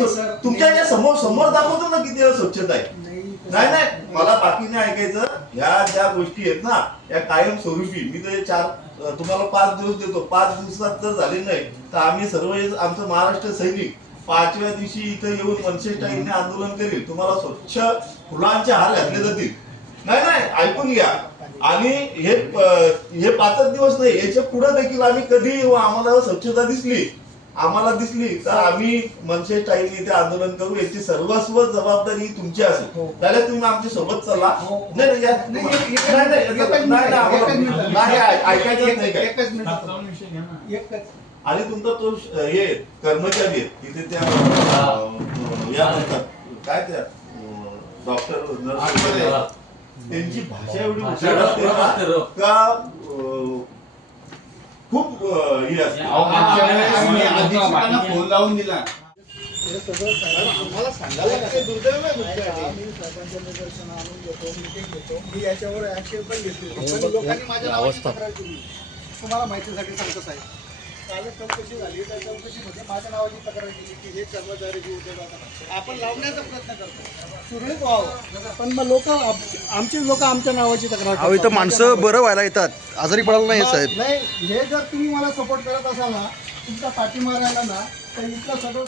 नाही. तुमच्या या समोर समोर दाखवतो ना किती स्वच्छता आहे. नाही, नाही मला बाकी नाही ऐकायचं ह्या ज्या गोष्टी आहेत ना या कायम स्वरूपी मी तर चार तुम्हाला पाच दिवस देतो. पाच दिवसात जर झाले नाही तर आम्ही सर्व आमचं महाराष्ट्र सैनिक पाचव्या दिवशी इथं येऊन मनसे टाईमने आंदोलन करेल. तुम्हाला स्वच्छ फुलांचे हार घातले जातील. नाही नाही ऐकून घ्या. आणि हे हे पाचच दिवस नाही याच्यापुढे देखील आम्ही कधी आम्हाला स्वच्छता दिसली आम्हाला दिसली तर आम्ही मनसे टाईम इथे आंदोलन करू याची सर्वस्व जबाबदारी ही तुमची हो. असेल त्याला तुम्ही आमच्यासोबत चला. हो. नाही नाही, या- नाही, एक- एक- नाही, नाही, एकच नाही, मिनिट, नाही, आम्हाला- एकच मिनिट. नाही, ऐ- ऐकायचंच नाही काय? एकच मिनिट. जाऊन विषय घ्या ना. एकच. आणि तुमचा तो हे कर्मचारी आहेत तिथे त्या या म्हणतात काय त्या डॉक्टर नर्स त्यांची भाषा एवढी रफ. का खूप हे असते. अहो, मागच्या वेळेस मी अधीक्षकांना फोन लावून दिला. आम्हाला सांगायला लागते दुर्दैव आहे. आम्ही आणून घेतो मिटिंग घेतो मी याच्यावर ऍक्शन पण घेतली लोकांनी माझ्या नावाची तक्रार केली. तुम्हाला माहितीसाठी सांगतो साहेब. काल चौकशी झाली. त्या चौकशीमध्ये माझ्या नावाची तक्रार केली की हे कर्मचारी जे उद्योगात आपण लावण्याचा प्रयत्न करतो. सुरळीत व्हावं. पण मग लोक आमची लोक आमच्या नावाची तक्रार अहो इथं करतात. माणसं बरं व्हायला येतात. आजारी पडायला नाही साहेब. नाही हे जर तुम्ही मला सपोर्ट करत असाल ना तुमचा पाठिंबा राहिला ना तर इथलं सगळं